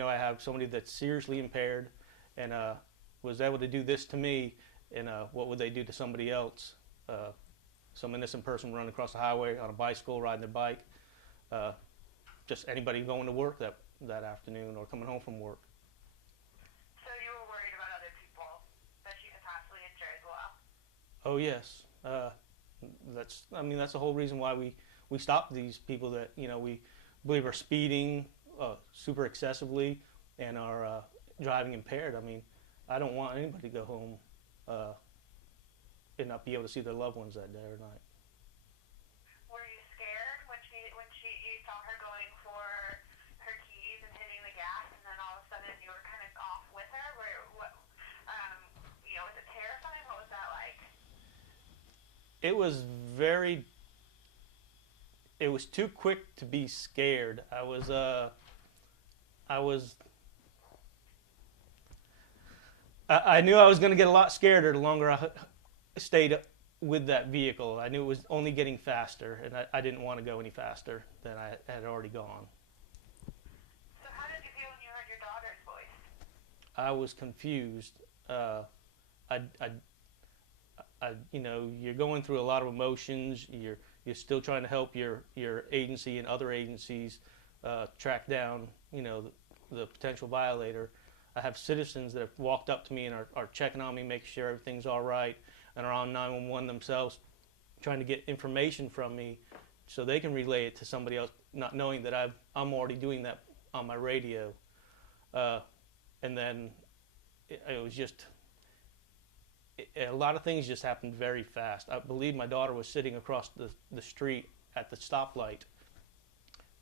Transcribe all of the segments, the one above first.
know I have somebody that's seriously impaired and was able to do this to me, and what would they do to somebody else? Some innocent person running across the highway on a bicycle, riding their bike, just anybody going to work that afternoon or coming home from work. So you were worried about other people that she could possibly injure as well? Oh yes, that's the whole reason why we stop these people that we believe are speeding super excessively and are driving impaired. I mean, I don't want anybody to go home and not be able to see their loved ones that day or night. Were you scared when you saw her going for her keys and hitting the gas, and then all of a sudden you were kind of off with her? Was it terrifying? What was that like? It was too quick to be scared. I knew I was going to get a lot scareder the longer I stayed with that vehicle. I knew it was only getting faster, and I didn't want to go any faster than I had already gone. So how did you feel when you heard your daughter's voice? I was confused. You're going through a lot of emotions. You're still trying to help your agency and other agencies track down, the potential violator. I have citizens that have walked up to me and are checking on me, making sure everything's all right, and are on 911 themselves, trying to get information from me so they can relay it to somebody else, not knowing that I'm already doing that on my radio. And then it was just, a lot of things just happened very fast. I believe my daughter was sitting across the street at the stoplight,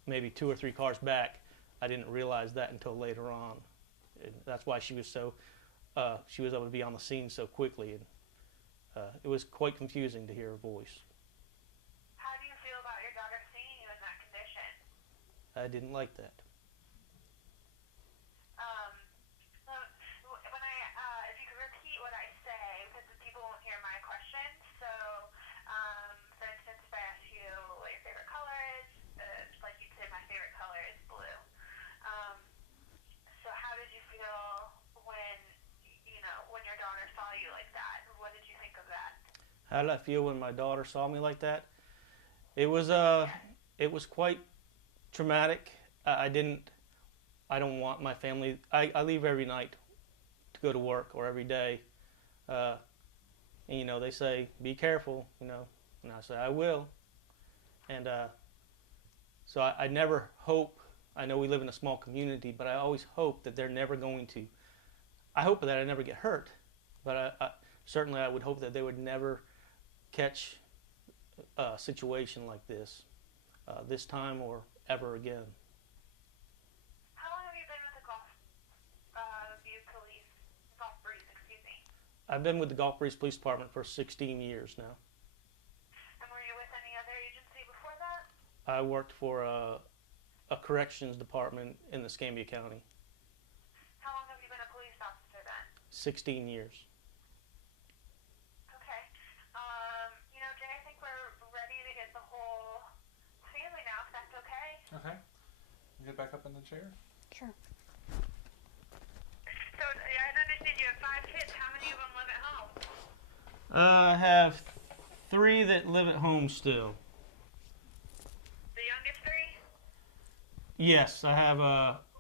maybe 2 or 3 cars back. I didn't realize that until later on. And that's why she was able to be on the scene so quickly. And it was quite confusing to hear her voice. How do you feel about your daughter seeing you in that condition? I didn't like that. If you could repeat what I say, because the people won't hear my question. So, for instance, if I ask you what your favorite color is, like you'd say my favorite color is blue. So how did you feel when your daughter saw you like that? What did you think of that? How did I feel when my daughter saw me like that? It was quite traumatic. I don't want my family. I leave every night to go to work, or every day. And they say, be careful, and I say, I will. And so I never hope, I know we live in a small community, but I always hope that they're never going to, I hope that I never get hurt, but certainly I would hope that they would never catch a situation like this time or ever again. How long have you been with the Gulf Breeze, excuse me? I've been with the Gulf Breeze Police Department for 16 years now. And were you with any other agency before that? I worked for a corrections department in the Escambia County. How long have you been a police officer then? 16 years. Okay. Jay, I think we're ready to get the whole family now, if that's okay. Okay. Get back up in the chair. Sure. So, I understand you have 5 kids. How many of them live at home? I have 3 that live at home still. The youngest 3? Yes, I have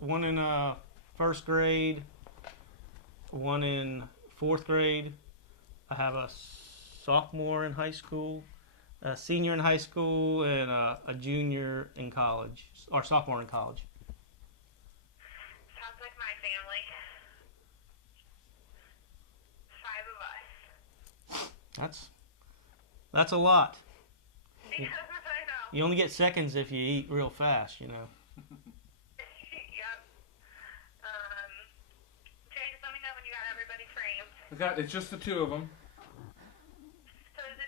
one in 1st grade, one in 4th grade. I have a sophomore in high school, a senior in high school, and a junior in college, or sophomore in college. Sounds like my family. 5 of us. That's a lot. I know. You only get seconds if you eat real fast, Yep. Jay, just let me know when you got everybody framed. It's just the 2 of them. So is it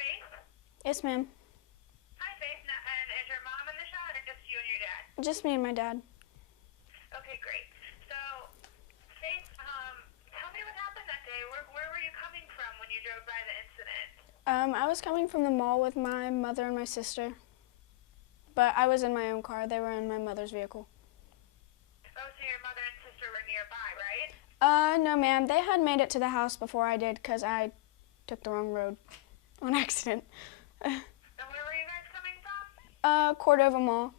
Faith? Yes, ma'am. Hi, Faith. And is your mom in the shot, or just you and your dad? Just me and my dad. Okay, great. So, Faith, tell me what happened that day. Where were you coming from when you drove by the incident? I was coming from the mall with my mother and my sister, but I was in my own car. They were in my mother's vehicle. your mother and sister were nearby, right? No, ma'am. They had made it to the house before I did because I took the wrong road on accident. And where were you guys coming from? Cordova Mall.